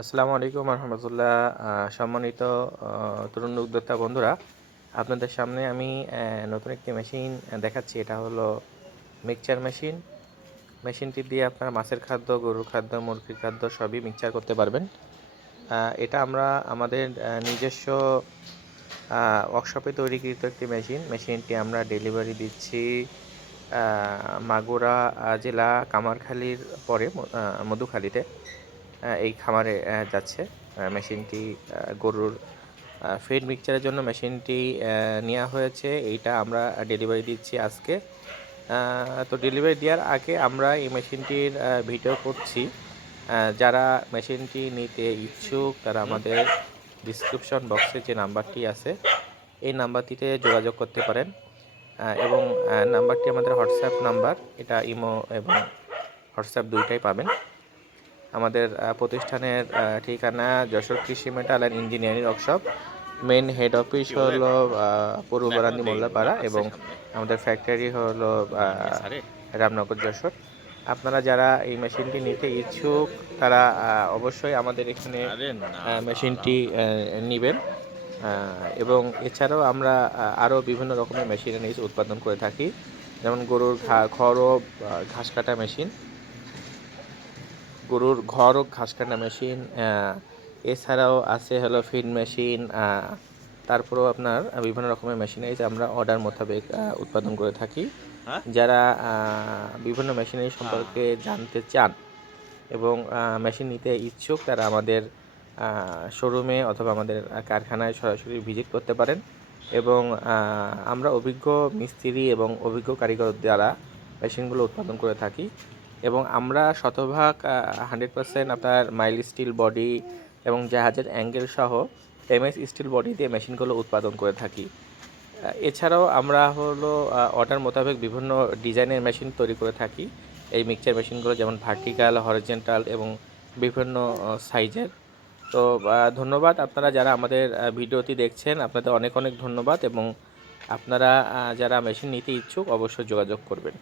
আসসালামু আলাইকুম রহমতুল্লাহ। সম্মানিত তরুণ উদ্যোক্তা বন্ধুরা, আপনাদের সামনে আমি নতুন একটি মেশিন দেখাচ্ছি। এটা হলো মিক্সচার মেশিন। মেশিনটি দিয়ে আপনার মাছের খাদ্য, গরুর খাদ্য, মুরগির খাদ্য সবই মিক্সচার করতে পারবেন। এটা আমরা আমাদের নিজস্ব ওয়ার্কশপে তৈরিকৃত একটি মেশিন। মেশিনটি আমরা ডেলিভারি দিচ্ছি মাগুরা জেলা কামারখালীর পরে মধুখালীতে। এই খামারে যাচ্ছে। মেশিনটি গরুর ফিড মিক্সচারের জন্য মেশিনটি নেওয়া হয়েছে। এইটা আমরা ডেলিভারি দিচ্ছি আজকে। তো ডেলিভারি দেওয়ার আগে আমরা এই মেশিনটির ভিডিও করছি। যারা মেশিনটি নিতে ইচ্ছুক, তারা আমাদের ডিসক্রিপশন বক্সে যে নাম্বারটি আছে, এই নাম্বারটিতে যোগাযোগ করতে পারেন। এবং নাম্বারটি আমাদের হোয়াটসঅ্যাপ নাম্বার এটা ইমো এবং হোয়াটসঅ্যাপ দুইটাই পাবেন। আমাদের প্রতিষ্ঠানের ঠিকানা Jessore Krishi metal and engineering workshop. Main head office হলো পূর্ব বারান্দি মোল্লাপাড়া এবং আমাদের ফ্যাক্টরি হলো রামনগর যশোর। আপনারা যারা এই মেশিনটি নিতে ইচ্ছুক তারা অবশ্যই আমাদের এখানে মেশিনটি নেবেন। এবং এছাড়াও আমরা আরও বিভিন্ন রকমের মেশিনারিজ উৎপাদন করে থাকি। যেমন গরুর খড় ও, ঘাস কাটা মেশিন গরুর ঘর ও ঘাস কাটা মেশিন এছাড়াও আছে হলো ফিড মেশিন তারপরেও আপনার বিভিন্ন রকমের মেশিনারিজ আমরা অর্ডার মোতাবেক উৎপাদন করে থাকি। হ্যাঁ? যারা বিভিন্ন মেশিনারি সম্পর্কে জানতে চান এবং মেশিন নিতে ইচ্ছুক তারা আমাদের শোরুমে অথবা আমাদের কারখানায় সরাসরি ভিজিট করতে পারেন এবং আমরা অভিজ্ঞ মিস্ত্রি এবং অভিজ্ঞ কারিগর দ্বারা মেশিনগুলো উৎপাদন করে থাকি। এবং আমরা শতভাগ হান্ড্রেড পার্সেন্ট আপনার মাইল স্টিল বডি এবং জাহাজের অ্যাঙ্গেল সহ এমএস স্টিল বডি দিয়ে মেশিনগুলো উৎপাদন করে থাকি। এছাড়াও আমরা হলো অর্ডার মোতাবেক বিভিন্ন ডিজাইনের মেশিন তৈরি করে থাকি। এই মিক্সচার মেশিনগুলো যেমন ভার্টিক্যাল হরিজেন্টাল এবং বিভিন্ন সাইজের তো ধন্যবাদ আপনারা যারা আমাদের ভিডিওটি দেখছেন, আপনাদের অনেক অনেক ধন্যবাদ এবং আপনারা যারা মেশিন নিতে ইচ্ছুক অবশ্যই যোগাযোগ করবেন।